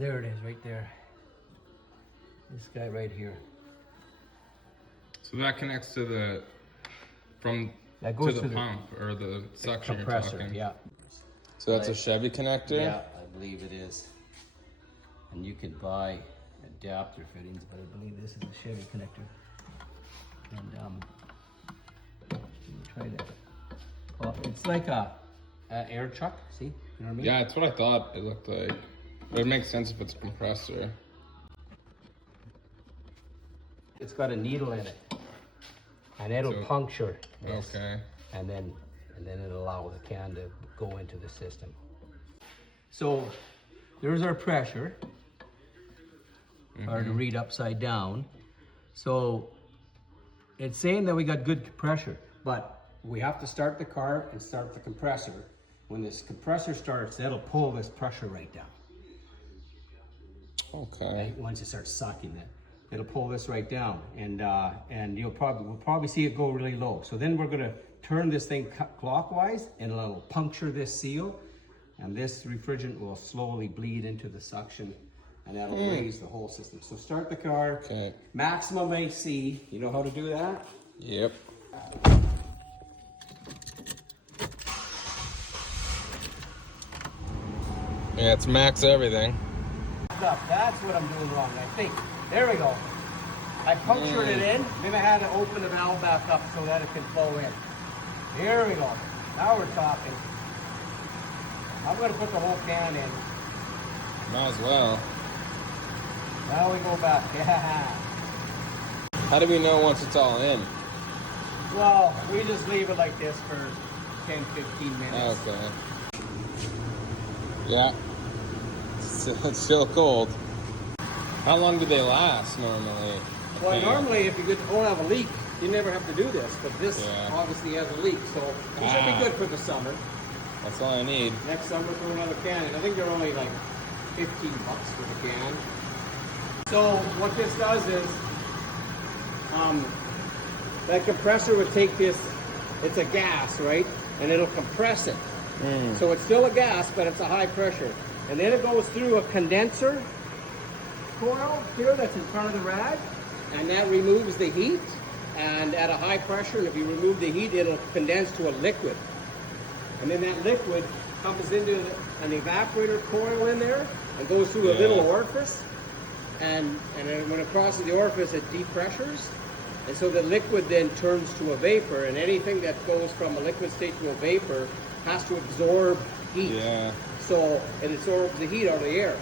There it is, right there. This guy right here. So that connects to the, That goes to the pump or the suction compressor, you're talking. yeah. So that's a Chevy connector? Yeah, I believe it is. And you could buy adapter fittings, but I believe this is a Chevy connector. And let me try that. Well, it's like a air truck. See, you know what I mean? Yeah, it's what I thought it looked like. But it makes sense if it's a compressor. It's got a needle in it, and it'll puncture this. Okay. And then it'll allow the can to go into the system. So there's our pressure. Hard to read upside down. So it's saying that we got good pressure, but we have to start the car and start the compressor. When this compressor starts, that'll pull this pressure right down. Okay. Once it starts sucking it, it'll pull this right down, and we'll probably see it go really low. So then we're gonna turn this thing clockwise, and it'll puncture this seal, and this refrigerant will slowly bleed into the suction, and that'll raise the whole system. So start the car, maximum AC. You know how to do that? Yep. Yeah, it's max everything. That's what I'm doing wrong, I think. There we go. I punctured it in, then I had to open the valve back up so that it can flow in. Here we go. Now we're talking. I'm gonna put the whole can in. Might as well. Now we go back. Yeah. How do we know once it's all in? Well, we just leave it like this for 10, 15 minutes. Okay. Yeah. It's still cold. How long do they last normally? Well, normally if you don't have a leak, you never have to do this, but this obviously has a leak, so it should be good for the summer. That's all I need. Next summer throw another can in. I think they're only like 15 bucks for the can. So what this does is, that compressor would take this, it's a gas, right? And it'll compress it. So it's still a gas, but it's a high pressure. And then it goes through a condenser coil here that's in front of the rag, and that removes the heat, and at a high pressure, and if you remove the heat, it'll condense to a liquid. And then that liquid comes into an evaporator coil in there and goes through a little orifice, and then when it crosses the orifice, it depressures, and so the liquid then turns to a vapor, and anything that goes from a liquid state to a vapor has to absorb heat. So it absorbs the heat out of the air.